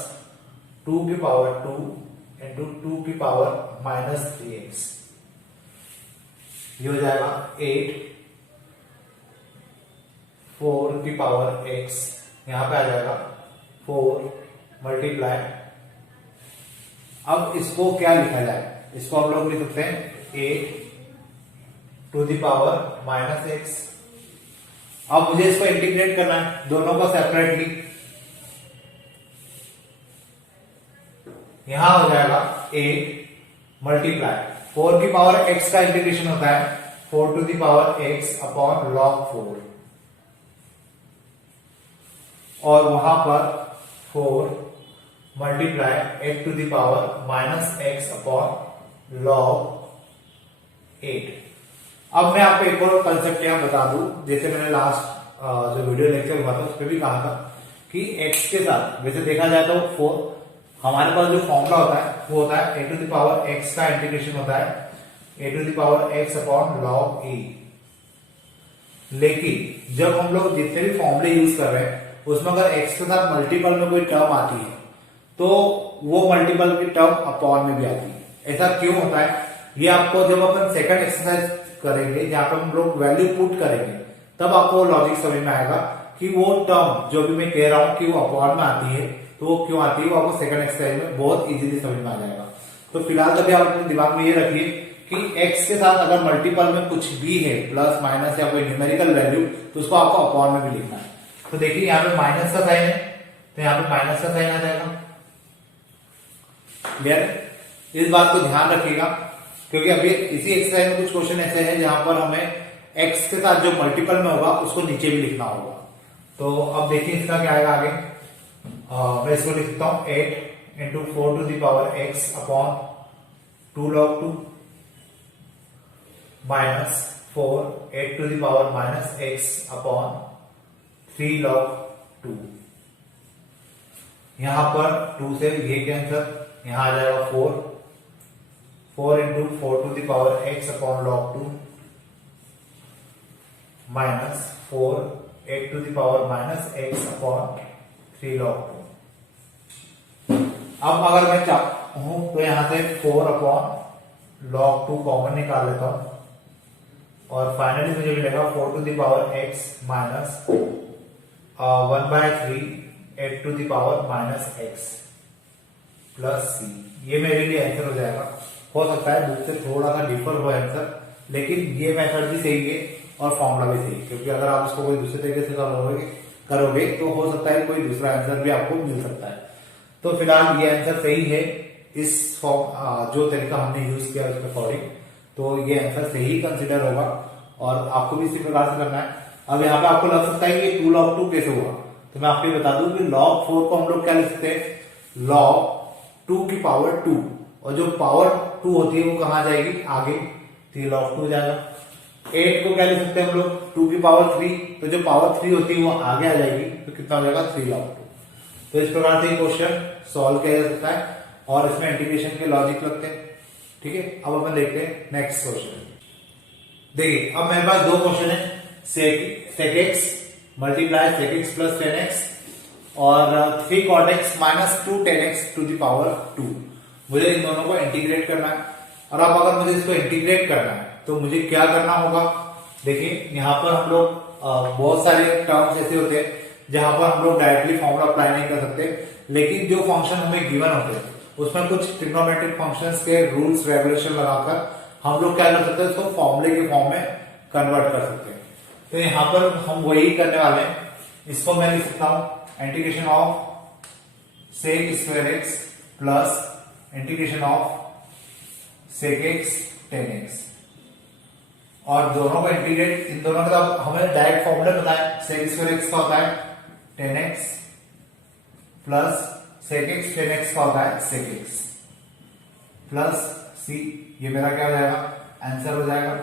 2 की पावर 2 इंटू 2 की पावर माइनस 3x। ये हो जाएगा 8 4 की पावर x, यहां पे आ जाएगा 4 मल्टीप्लाई। अब इसको क्या लिखा जाए, इसको हम लोग लिख सकते हैं 8 to the power minus x। अब मुझे इसको इंटीग्रेट करना है दोनों को सेपरेटली, यहां हो जाएगा 8 मल्टीप्लाई 4 की पावर x का इंटीग्रेशन होता है 4 to the power x upon log 4 और वहां पर 4 multiply x to the power minus x upon log 8। अब मैं आपको एक और कंसेप्ट यहाँ बता दूं, जैसे मैंने लास्ट जो वीडियो लेक्चर हुआ था उस पर भी कहा था कि x के साथ वैसे देखा जाए तो 4 हमारे पास जो फॉर्मूला होता है वो होता है a to the power x का इंटीग्रेशन होता है a to the power x upon log e। लेकिन जब हम लोग जितने भी फॉर्मूले यूज कर रहे हैं उसमें अगर x के साथ मल्टीपल में कोई टर्म आती है तो वो मल्टीपल की टर्म अपॉन में भी आती है। ऐसा क्यों होता है ये आपको जब अपन सेकंड एक्सरसाइज करेंगे जहां पर हम लोग वैल्यू पुट करेंगे तब आपको लॉजिक समझ में आएगा कि वो टर्म जो भी मैं कह रहा हूं कि वो अपॉन में आती है तो वो क्यों आती है, वो आपको सेकंड एक्सरसाइज में बहुत इजीली समझ में आ जाएगा। तो फिलहाल तभी आप अपने दिमाग में ये रखिए कि x के साथ अगर मल्टीपल में कुछ भी है प्लस माइनस या कोई न्यूमेरिकल वैल्यू तो उसको आपको अपॉन में भी लिखना है। तो देखिए यहाँ पे माइनस का साइन है तो यहाँ पे माइनस का साइन आ जाएगा। क्लियर? इस बात को ध्यान रखिएगा क्योंकि अभी इसी एक्सरसाइज में कुछ क्वेश्चन ऐसे हैं जहां पर हमें x के साथ जो मल्टीपल में होगा उसको नीचे भी लिखना होगा। तो अब देखिए इसका क्या आएगा आगे। मैं इसको लिख सकता हूं 8 into 4 to the power x upon 2 log 2 minus 4 8 to the power minus x upon 3 log 2। यहां पर 2 से ये कैंसर, यहां आ जाएगा 4 into 4 to the power x upon log 2 minus 4 8 to the power minus x upon 3 log 2। अब अगर मैं चाहूं तो यहां से 4 अपॉन log 2 कॉमन निकाल लेता हूं और फाइनली मुझे मिलेगा 4 to the power x minus 1/3 8 to the power minus x plus c। ये मेरे लिए आंसर हो जाएगा। हो सकता है बुक से थोड़ा सा डिफर हो आंसर, लेकिन ये मेथड भी सही है और फॉर्मूला भी सही है क्योंकि अगर आप इसको कोई दूसरे तरीके से करोगे तो हो सकता है कोई दूसरा आंसर भी आपको मिल सकता है। तो फिलहाल ये आंसर सही है इस फॉर्म जो तरीका हमने यूज किया उसके अकॉर्डिंग, तो ये आंसर सही कंसिडर होगा और आपको भी इसी प्रकार से करना है। अब यहाँ पे आपको लग सकता है कि 2 log 2 कैसे हुआ, तो मैं आपको बता दूं कि log 4 को हम लोग क्या लिख सकते हैं log 2 की पावर 2 और जो पावर 2 होती है वो कहां जाएगी आगे, तो ये log 2 जाएगा। 8 को क्या लिख सकते हैं हम लोग 2 की पावर 3, तो जो पावर 3 होती है वो आगे आ जाएगी तो कितना हो जाएगा 3 log 2। तो इस प्रकार से ये क्वेश्चन सॉल्व किया जा सकता है और इसमें इंटीग्रेशन के लॉजिक लगते हैं। ठीक है, अब अपन देखते हैं नेक्स्ट क्वेश्चन। देखिए अब मेरे पास दो क्वेश्चन है, sec x multiply sec x plus 10x और 3 cot x minus 2 10x to the power 2। मुझे इन दोनों को इंटीग्रेट करना है और अब अगर मुझे इसको इंटीग्रेट करना है तो मुझे क्या करना होगा। देखिए यहाँ पर हम लोग बहुत सारे टर्म्स ऐसे होते हैं जहां पर हम लोग डायरेक्टली फॉर्मूला अप्लाई नहीं कर सकते, लेकिन जो फंक्शन हमें गिवन होते हैं उसमें कुछ ट्रिग्नोमेट्रिक फंक्शंस के रूल्स रेगुलेशन लगाकर हम लोग क्या कर सकते हैं, उसको फॉर्मूले के फॉर्म में कन्वर्ट कर सकते हैं। तो यहाँ पर हम वही करने वाले हैं। इसको मैं लिख सकता हूं integration of sec square x plus integration of sec x 10x और दोनों को इंटीग्रेट, इन दोनों का हमें डायरेक्ट फॉर्मूला पता है। sec स्क्वायर x का होता है 10x plus sec x 10x का होता है sec x प्लस c। ये मेरा क्या हो जाएगा आंसर हो जाएगा।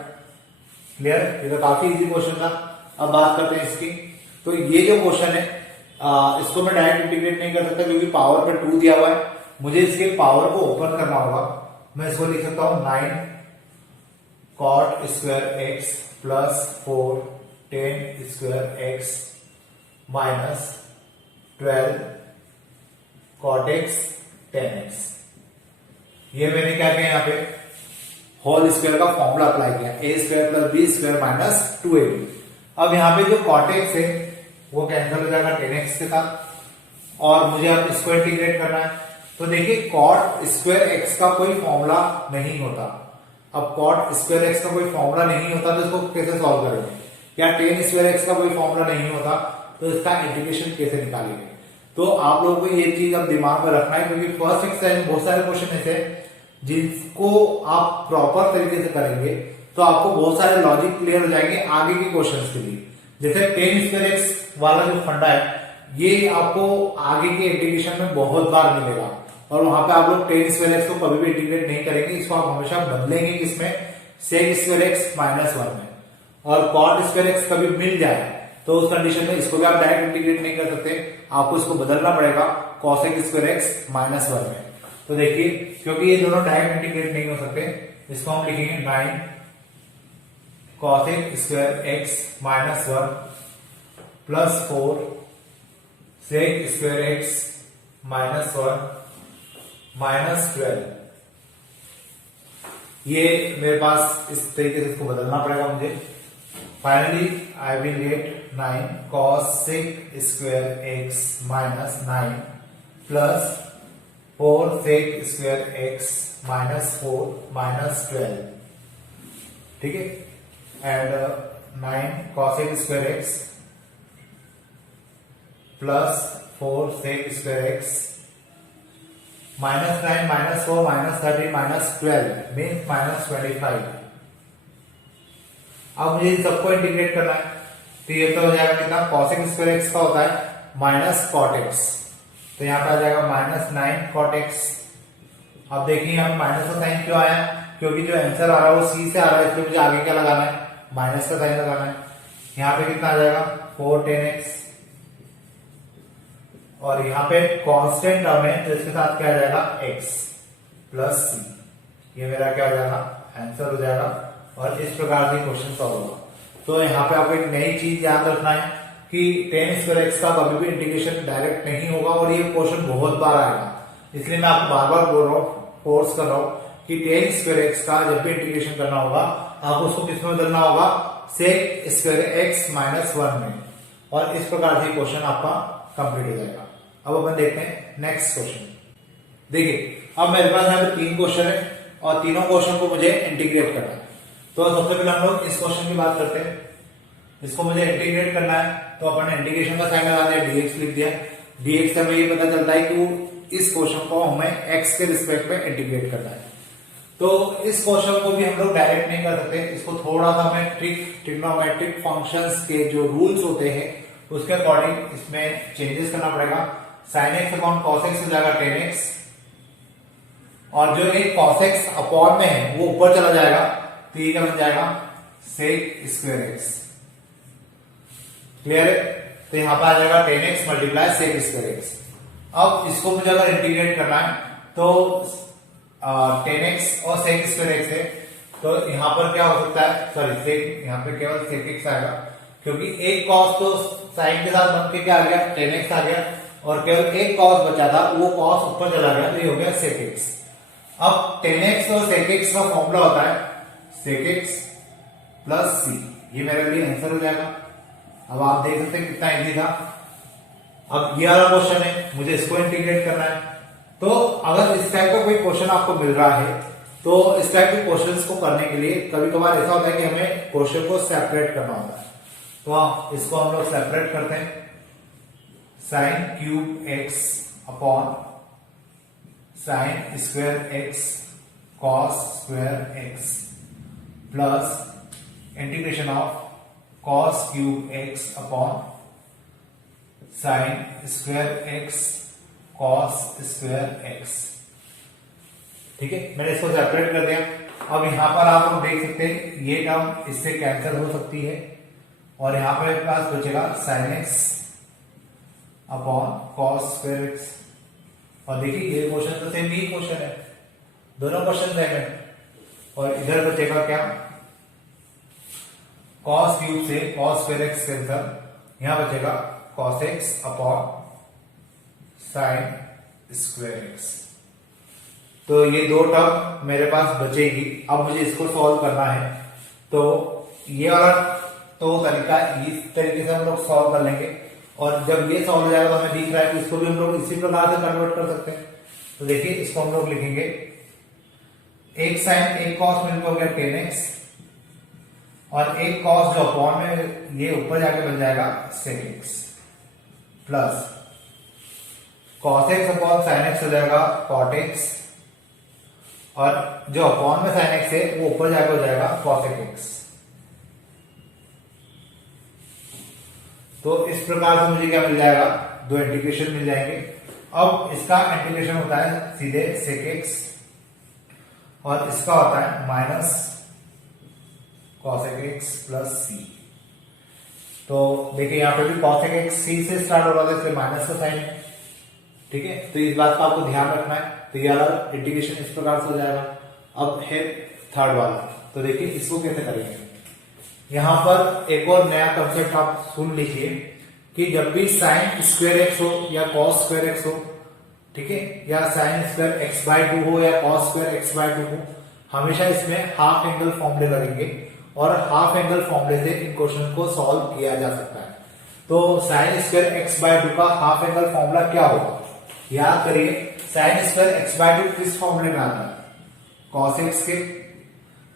क्लियर? ये तो काफी इजी क्वेश्चन था। अब बात करते हैं इसकी। तो ये जो क्वेश्चन है इसको मैं डायरेक्ट इंटीग्रेट नहीं कर सकता क्योंकि पावर पे 2 दिया हुआ है, मुझे इसके पावर को ओपन करना होगा। मैं इसको लिख सकता हूं 9 cot square x plus 4 10 square x minus 12 cot x 10x। ये मैंने क्या किया यहाँ पे होल स्क्वायर का फॉर्मूला अप्लाई किया, A square plus B square minus 2ab। अब यहाँ पे जो cot x है वो कैंसिल हो जाएगा 10x के साथ और मुझे अब इसको इंटीग्रेट करना है। तो देखिए cot स्क्वायर x का कोई फॉर्मूला नहीं होता। अब cot स्क्वायर x का कोई फॉर्मूला नहीं होता तो इसको कैसे सॉल्व करेंगे, या tan स्क्वायर x का कोई फॉर्मूला नहीं होता तो इसका इंटीग्रेशन कैसे निकालेंगे। तो आप लोगों को ये चीज अब दिमाग में रखना है क्योंकि फर्स्ट एक्सरसाइज में बहुत सारे क्वेश्चन ऐसे जिसको आप प्रॉपर तरीके से करेंगे तो आपको बहुत सारे लॉजिक क्लियर हो जाएंगे आगे के क्वेश्चंस के लिए। जैसे tan स्क्वायर x वाला जो फंडा है ये आपको आगे के इंटीग्रेशन में बहुत बार मिलेगा, और वहां पे आप लोग टेन स्क्वायर एक्स को कभी भी इंटीग्रेट नहीं करेंगे, इसको आप हमेशा बदलेंगे किसमें, sec square x minus one में। और कॉट स्क्वायर एक्स कभी मिल जाए तो उस कंडीशन में इसको भी आप डायरेक्ट इंटीग्रेट नहीं कर सकते, आपको इसको बदलना पड़ेगा cosec square x minus one में। तो देखिए, क्योंकि ये दोनों डायरेक्ट इंटीग्रेट नहीं हो सकते, इसको हम लिखेंगे 9 cosec square x minus one plus 4 sec square x minus one minus 12। ये मेरे पास इस तरीके से इसको बदलना पड़ेगा मुझे। Finally I will get 9 cosec square x minus 9 plus 4 sec square x minus 4 minus 12, ठीक है, and 9 cosec square x plus 4 sec square x minus 9 minus 4 minus 13 minus 12 means minus 25। अब मुझे इन सबको इंटीग्रेट करना है, तो ये तो हो जाएगा कितना, कॉसेक स्क्वायर एक्स का होता है माइनस कॉट एक्स, तो यहाँ पे आ जाएगा माइनस 9 कॉट एक्स। अब देखिए यहाँ माइनस का साइन क्यों आया, क्योंकि जो आंसर आ रहा है वो सी से आ रहा है, इसलिए मुझे आगे क्या लगाना है, माइनस का साइन लगाना है। यहाँ पे कितना आ जाएगा 4 10x, और यहाँ पे कांस्टेंट टर्म है तो इसके साथ क्या आ जाएगा x प्लस सी, ये मेरा क्या हो जाएगा, आंसर हो जाएगा। और इस प्रकार से क्वेश्चन सॉल्व होगा। तो यहाँ पे आपको एक नई चीज याद रखना है कि टेन स्क्वायर एक्स का कभी भी इंटीग्रेशन डायरेक्ट नहीं होगा, और ये क्वेश्चन बहुत बार आएगा, इसलिए मैं आपको बार बार बोल रहा हूँ, फोर्स कर रहा हूँ कि टेन स्क्वायर एक्स का जब भी इंटीग्रेशन करना होगा आपको उसको किसमें बदलना होगा, sec square x minus one में, और इस प्रकार से क्वेश्चन आपका कंप्लीट हो जाएगा। अब अपन देखते हैं नेक्स्ट क्वेश्चन। देखिए, अब मेरे पास यहाँ पे 3 क्वेश्चन है और तीनों क्वेश्चन को मुझे इंटीग्रेट करना है। तो सबसे पहले हम लोग इस क्वेश्चन की बात करते हैं। इसको मुझे इंटीग्रेट करना है, तो अपन ने इंटीग्रेशन का साइन लगा दिया, dx लिख दिया। dx से हमें ये पता चलता है कि इस क्वेश्चन को हमें x के रिस्पेक्ट में इंटीग्रेट करना है। तो इस क्वेश्चन को भी हम लोग डायरेक्ट नहीं कर सकते, इसको थोड़ा सा हमें ट्रिग्नोमेट्रिक फंक्शंस के जो रूल्स होते हैं उसके अकॉर्डिंग इसमें चेंजेस करना पड़ेगा। Sine x upon cos x हो जाएगा 10x, और जो एक कॉस एक्स अपॉन में है वो ऊपर चला जाएगा, तो ये क्या बन जाएगा, सेक स्क्वायर एक्स। क्लियर है, तो यहां पर आ जाएगा 10x मल्टीप्लाई सेक स्क्वायर एक्स। अब इसको मुझे अगर इंटीग्रेट करना है तो 10x और सेक स्क्वायर एक्स है, तो यहां पर क्या हो सकता है, सॉरी सेक, यहां पे केवल सेक एक्स आएगा, क्योंकि एक कॉस तो साइन के साथ बन के क्या आ गया, 10x आ गया, और केवल एक कॉस बचा था, वो कॉस ऊपर चला गया, तो ये हो गया सेक एक्स। अब 10x और सेक एक्स का फॉर्मूला होता है सेक एक्स प्लस सी, ये मेरे लिए आंसर हो जाएगा। अब आप देख सकते हैं कितना इजी था। अब ये वाला क्वेश्चन है, मुझे इसको इंटीग्रेट करना है। तो अगर इस टाइप का कोई क्वेश्चन आपको मिल रहा है, तो इस टाइप के क्वेश्चंस को करने के लिए कभी कभार ऐसा होता है कि हमें क्वेश्चन को सेपरेट करना होता है, तो इसको हम लोग सेपरेट करते हैं। Sine cube x upon sine square x cos square x plus integration of cos cube x upon sine square x cos square x. ठीक है, मैंने इसको सेपरेट कर दिया। अब यहां पर आप लोग देख सकते हैं ये टर्म इससे कैंसिल हो सकती है, और यहां पर मेरे पास बचेगा sine x upon cos square x. और देखिए ये क्वेश्चन तो सेम ही क्वेश्चन है, दोनों क्वेश्चन सेम है। और इधर बचेगा क्या, कॉस क्यूब से कॉस स्क्वायर एक्स कैंसिल, यहां बचेगा cos x upon sine square x. तो ये दो टर्म मेरे पास बचेगी। अब मुझे इसको सॉल्व करना है, तो ये वाला तो तरीका इस तरीके से हम लोग सॉल्व कर लेंगे, और जब ये सॉल्व हो जाएगा तो हमें दिख रहा है कि इसको भी हम लोग इसी प्रकार से कन्वर्ट कर सकते हैं। तो देखिए इसको हम लोग लिखेंगे एक साइन एक कॉस मिलकर हो गया 10x, और एक कॉस जो अपॉन में ये ऊपर जाके बन जाएगा sec x, plus cos x upon sin x हो जाएगा cot x, और जो अपॉन में sin x है वो ऊपर जाके हो जाएगा cosec x। तो इस प्रकार से मुझे क्या मिल जाएगा, दो इंटीग्रेशन मिल जाएंगे। अब इसका इंटीग्रेशन होता है सीधे sec x और इसका होता है minus cosec x plus c। तो देखिए यहाँ पे भी cosec x c से स्टार्ट हो रहा था इसलिए माइनस का साइन है, ठीक है। तो इस बात का आपको ध्यान रखना है। तो ये वाला इंटीग्रेशन इस प्रकार से हो जाएगा। अब है थर्ड वाला, तो देखिए इसको कैसे करेंगे। यहां पर एक और नया कंसेप्ट आप सुन लीजिए कि जब भी साइन स्क्वायर एक्स हो या कॉस स्क्वायर एक्स हो, ठीक है, या साइन स्क्वायर एक्स बाय 2 हो या कॉस स्क्वायर एक्स बाय 2 हो, हमेशा इसमें हाफ एंगल फॉर्मूले लगेंगे और हाफ एंगल फॉर्मूले से इन क्वेश्चन को सॉल्व किया जा सकता है। तो साइन स्क्वायर एक्स बाय 2 का हाफ एंगल फॉर्मूला क्या होगा, याद करिए। साइन स्क्वायर एक्स बाय 2 किस फॉर्मूले में आता है, कॉस एक्स के,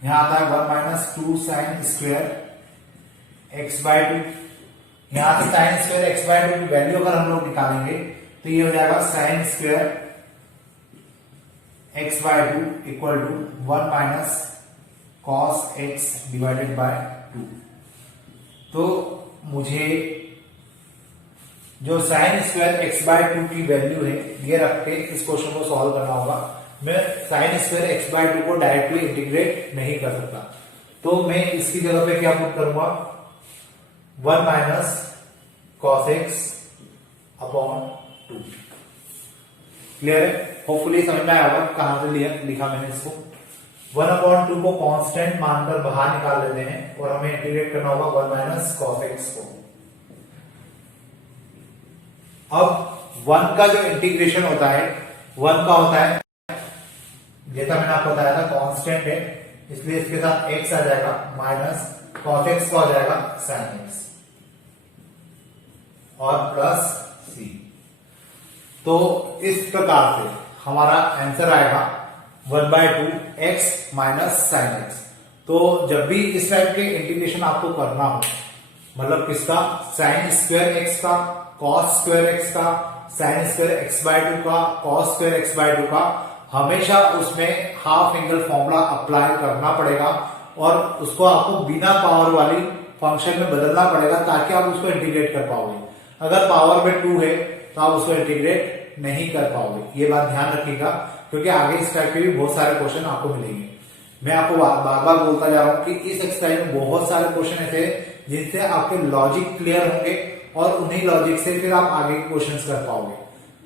यहां आता है 1 minus 2 sine square x by 2। यहां से साइन स्क्वायर एक्स बाय 2 की वैल्यू अगर हम लोग निकालेंगे तो ये हो जाएगा sine square x by 2 equal to 1 minus cos x divided by 2। तो मुझे जो साइन स्क्वायर एक्स बाय 2 की वैल्यू है ये रख के इस क्वेश्चन को सॉल्व करना होगा। मैं साइन स्क्वायर एक्स बाय 2 को डायरेक्टली इंटीग्रेट नहीं कर सकता, तो मैं इसकी जगह पे क्या पुट करूंगा, 1 minus cos x upon 2। Clear है, होपफुली समझ में आया होगा कहां से लिखा मैंने इसको। 1 अपॉन 2 को कांस्टेंट मानकर बाहर निकाल लेते हैं और हमें इंटीग्रेट करना होगा 1 माइनस कॉस एक्स को। अब 1 का जो इंटीग्रेशन होता है 1 का होता है, जैसा मैंने आपको बताया था कांस्टेंट है, इसलिए इसके साथ x आ जाएगा माइनस cos x का हो जाएगा sin x और प्लस c। तो इस प्रकार से हमारा आंसर आएगा 1/2 x माइनस साइन एक्स। तो जब भी इस टाइप के इंटीग्रेशन आपको करना हो, मतलब किसका, साइन स्क्वायर एक्स का, कॉस स्क्वायर एक्स का, साइन स्क्वायर एक्स बाय 2 का, कॉस स्क्वायर एक्स बाय 2 का, हमेशा उसमें हाफ एंगल फॉर्मूला अप्लाई करना पड़ेगा और उसको आपको बिना पावर वाली फंक्शन में बदलना पड़ेगा ताकि आप उसको इंटीग्रेट कर पाओगे। अगर पावर में 2 है तो आप उसको इंटीग्रेट नहीं कर पाओगे, ये बात ध्यान रखिएगा, क्योंकि आगे इस टाइप के भी बहुत सारे क्वेश्चन आपको मिलेंगे। मैं आपको बार बार बोलता जा रहा हूं कि इस एक्सरसाइज में बहुत सारे क्वेश्चन ऐसे जिनसे आपके लॉजिक क्लियर होंगे और उन्हीं लॉजिक से फिर आप आगे के क्वेश्चंस कर पाओगे।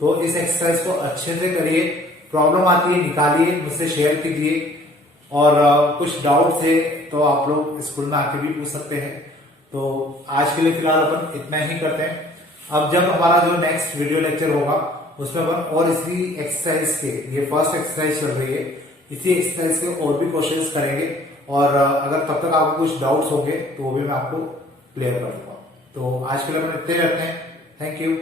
तो इस एक्सरसाइज को अच्छे से करिए, प्रॉब्लम आती है निकालिए, मुझसे शेयर कीजिए और कुछ डाउट्स है तो आप लोग स्कूल में आके भी पूछ सकते हैं। तो आज के लिए फिलहाल अपन इतना ही करते हैं। अब जब हमारा जो नेक्स्ट वीडियो लेक्चर होगा उसमें अपन और इसी एक्सरसाइज के, ये फर्स्ट एक्सरसाइज चल रही है, इसी एक्सरसाइज के और भी क्वेश्चंस करेंगे और अगर तब तक आपको कुछ डाउट्स होंगे तो वो भी मैं आपको क्लियर कर दूंगा। तो आज के लिए अपन इतने रहते हैं। Thank you.